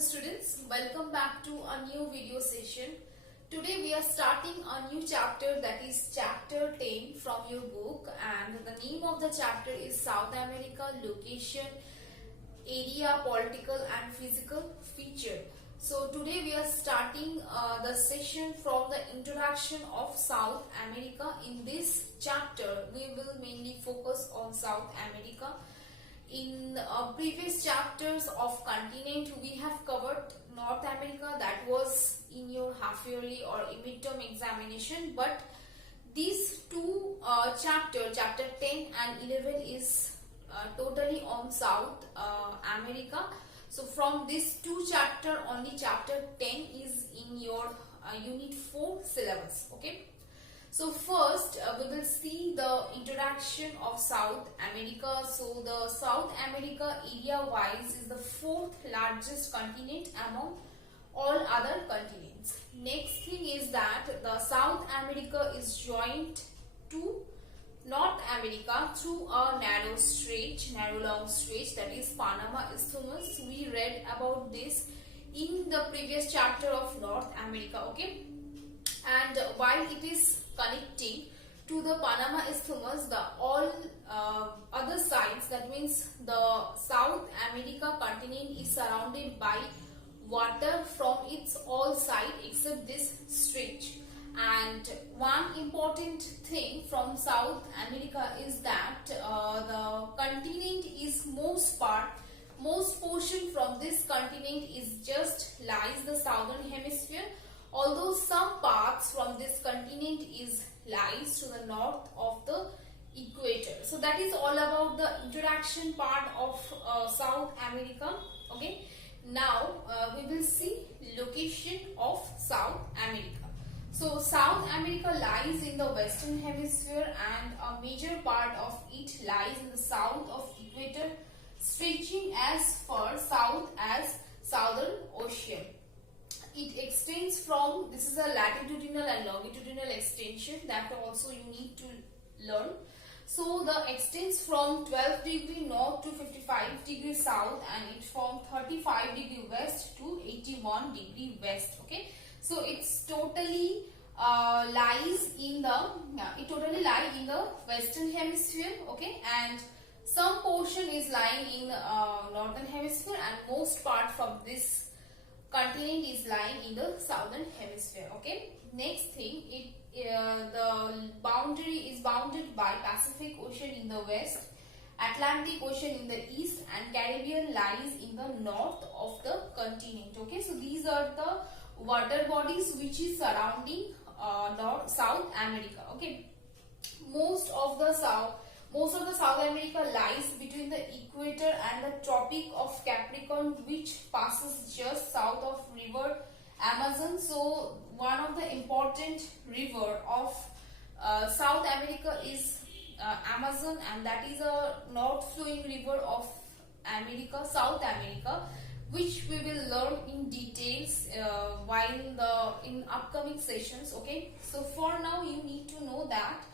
students, welcome back to a new video session. Today we are starting a new chapter, that is chapter 10 from your book, and the name of the chapter is South America: Location, Area, Political and Physical Feature. So today we are starting the session from the introduction of South America. In this chapter we will mainly focus on South America. In previous chapters of continent, we have covered North America, that was in your half yearly or midterm examination. But these two chapter 10 and 11 is totally on South America. So from these two chapter, only chapter 10 is in your unit 4 syllabus. Okay. So first we will see the introduction of South America. So the South America area wise is the fourth largest continent among all other continents. Next thing is that the South America is joined to North America through a narrow long stretch, that is Panama Isthmus. We read about this in the previous chapter of North America. Okay, and while it is connecting to the Panama Isthmus, the all other sides, that means the South America continent is surrounded by water from its all sides except this stretch. And one important thing from South America is that the continent is most portion from this continent is just lies the southern hemisphere, although some parts from this continent is lies to the north of the equator. So that is all about the introduction part of South America. Okay, now we will see location of South America. So South America lies in the western hemisphere and a major part of it lies in the south of equator, stretching as far south as Southern Ocean. It extends from, this is a latitudinal and longitudinal extension that also you need to learn. So the extends from 12 degree north to 55 degree south, and it from 35 degree west to 81 degree west. Okay, so it's totally lies in the western hemisphere. Okay, and some portion is lying in northern hemisphere, and most part from this continent is lying in the southern hemisphere. Okay, next thing, the boundary is bounded by Pacific Ocean in the west, Atlantic Ocean in the east, and Caribbean lies in the north of the continent. Okay, so these are the water bodies which is surrounding South America. Okay, most of the South America lies between the equator and the Tropic of Capricorn, which passes just south of river Amazon. So one of the important river of South America is Amazon, and that is a north flowing river of South America, which we will learn in details in upcoming sessions. Okay, so for now you need to know that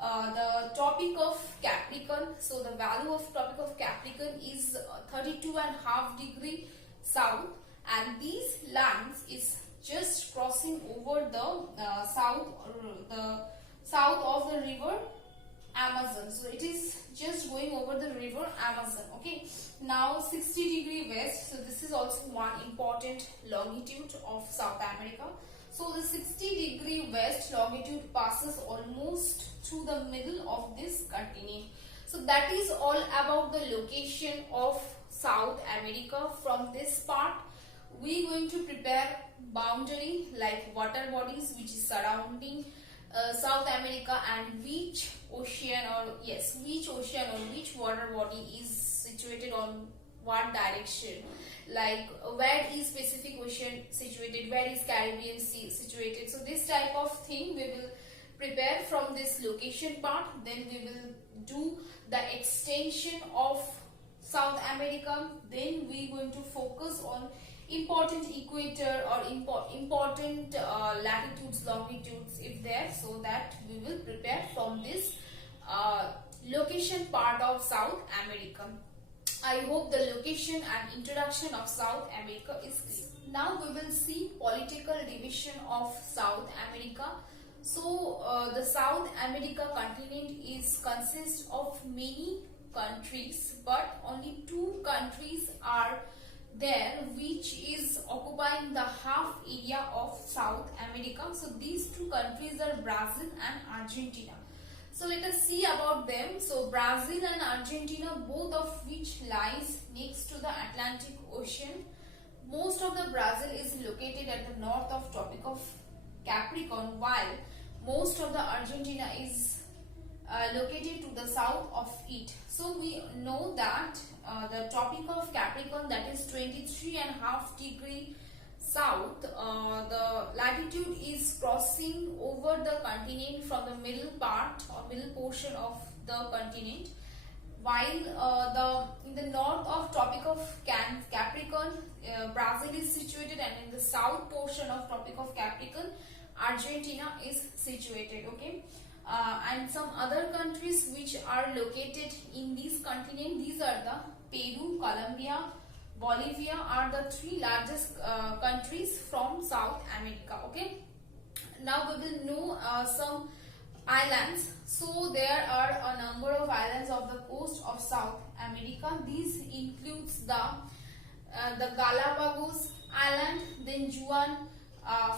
the Tropic of Capricorn, so the value of Tropic of Capricorn is 32.5 degree south, and these lines is just crossing over the south of the river Amazon. So it is just going over the river Amazon. Okay, now 60 degree west, so this is also one important longitude of South America. So the 60 degree west longitude passes almost through the middle of this continent. So that is all about the location of South America. From this part we are going to prepare boundary, like water bodies which is surrounding South America, and which ocean or which water body is situated on what direction, like where is Pacific Ocean situated, where is Caribbean Sea situated. So this type of thing we will prepare from this location part. Then we will do the extension of South America. Then we are going to focus on important equator or important latitudes, longitudes if there, so that we will prepare from this location part of South America. I hope the location and introduction of South America is clear. Now we will see political division of South America. So the South America continent is consists of many countries, but only two countries are there which is occupying the half area of South America. So these two countries are Brazil and Argentina. So let us see about them. So Brazil and Argentina, both of which lies next to the Atlantic Ocean. Most of the Brazil is located at the north of Tropic of Capricorn, while most of the Argentina is located to the south of it. So we know that the Tropic of Capricorn, that is 23.5 degree south, the latitude is crossing over the continent from the middle part or middle portion of the continent, while in the north of Tropic of Capricorn, Brazil is situated, and in the south portion of Tropic of Capricorn, Argentina is situated. Okay, and some other countries which are located in this continent, these are the Peru, Colombia, Bolivia are the three largest countries from South America. Okay, now we will know some islands. So there are a number of islands of the coast of South America. These includes the Galapagos Island, then Juan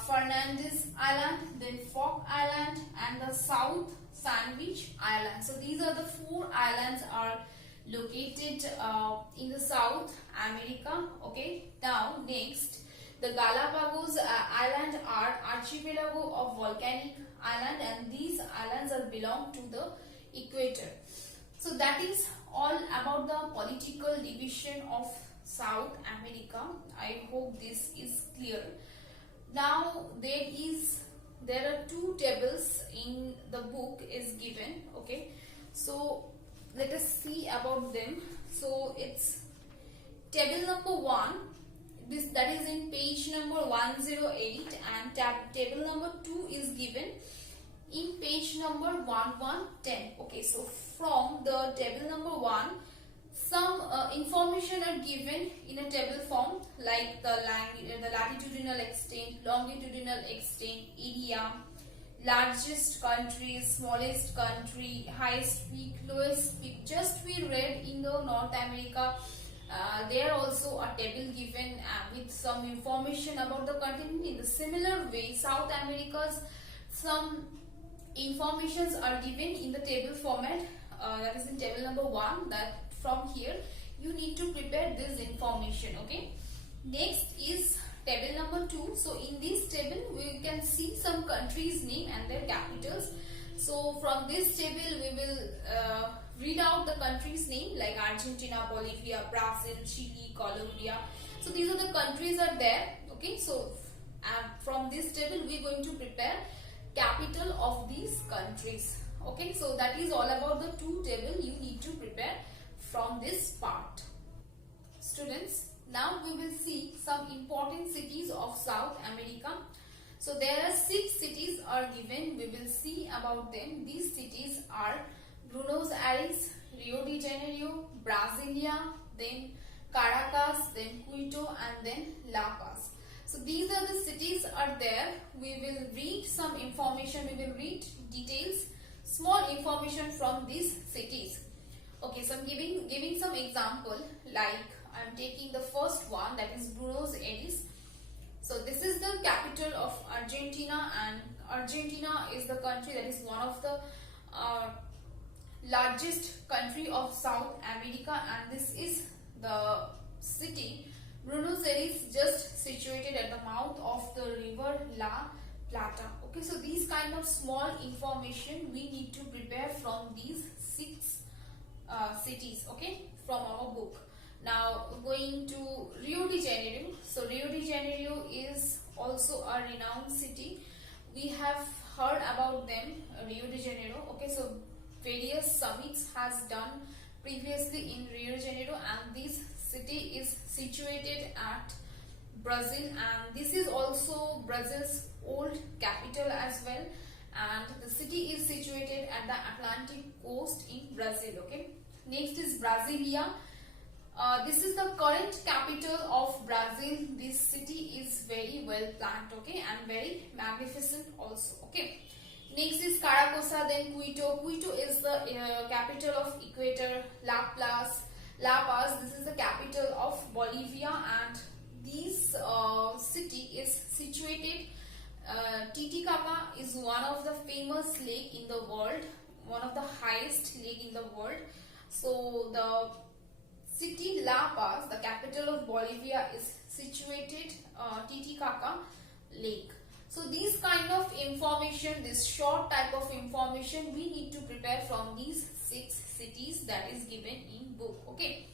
Fernandez Island, then Fock Island, and the South Sandwich Island. So these are the four islands are located in the South America. Okay, now next, the Galapagos Island are archipelago of volcanic island, and these islands are belong to the equator. So that is all about the political division of South America. I hope this is clear. Now there are two tables in the book is given. Okay, so let us see about them. So it's table number 1, that is in page number 108, and table number 2 is given in page number 1110. Okay, so from the table number 1, some information are given in a table form, like the latitudinal extent, longitudinal extent, area, largest country, smallest country, highest peak, lowest peak. Just we read in the North America, there also a table given with some information about the continent. In the similar way, South America's some informations are given in the table format, that is in table number 1, that from here you need to prepare this information. Okay, next is table number 2. So in this table we can see some countries name and their capitals. So from this table we will read out the countries name, like Argentina, Bolivia, Brazil, Chile, Colombia. So these are the countries are there. Okay, so from this table we are going to prepare capital of these countries. Okay, so that is all about the two table you need to prepare from this part. Students, now we will see some important cities of South America. So there are 6 cities are given. We will see about them. These cities are Buenos Aires, Rio de Janeiro, Brasilia, then Caracas, then Quito, and then La Paz. So these are the cities are there. We will read some information. We will read details, small information from these cities. Okay, so I'm giving some example, like I'm taking the first one, that is Buenos Aires. So this is the capital of Argentina, and Argentina is the country that is one of the largest country of South America, and this is the city. Buenos Aires just situated at the mouth of the river La Plata. Okay, so these kind of small information we need to prepare from these 6 cities, okay, from our book. Now going to Rio de Janeiro. So Rio de Janeiro is also a renowned city. We have heard about them, Rio de Janeiro. Okay, so various summits has done previously in Rio de Janeiro, and this city is situated at Brazil, and this is also Brazil's old capital as well, and the city is situated at the Atlantic coast in Brazil. Okay, next is Brasilia. This is the current capital of Brazil. This city is very well planned, okay, and very magnificent also, okay. Next is Caracosa, then Quito. Quito is the capital of Ecuador. La Paz, this is the capital of Bolivia, and this city is situated. Titicaca is one of the famous lake in the world, one of the highest lake in the world. So the city La Paz, the capital of Bolivia, is situated Titicaca Lake. So these kind of information, this short type of information, we need to prepare from these 6 cities that is given in book. Okay.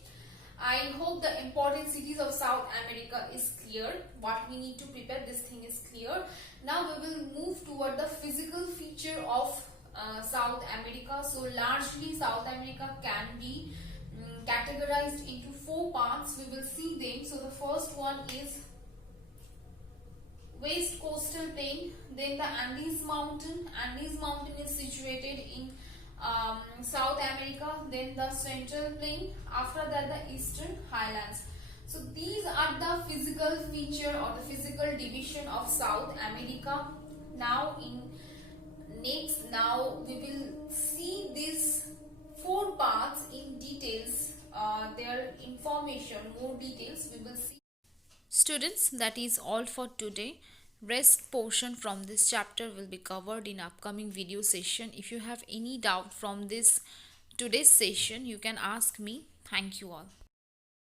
I hope the important cities of South America is clear. What we need to prepare, this thing is clear. Now we will move toward the physical feature of South America. So largely South America can be categorized into 4 parts. We will see them. So the first one is West Coastal Plain, then the Andes Mountain. Andes Mountain is situated in South America, then the Central Plain, after that the Eastern Highlands. So these are the physical feature or the physical division of South America. Now now we will see these 4 parts in details, their information, more details we will see. Students, that is all for today. Rest portion from this chapter will be covered in upcoming video session. If you have any doubt from this today's session, you can ask me. Thank you all.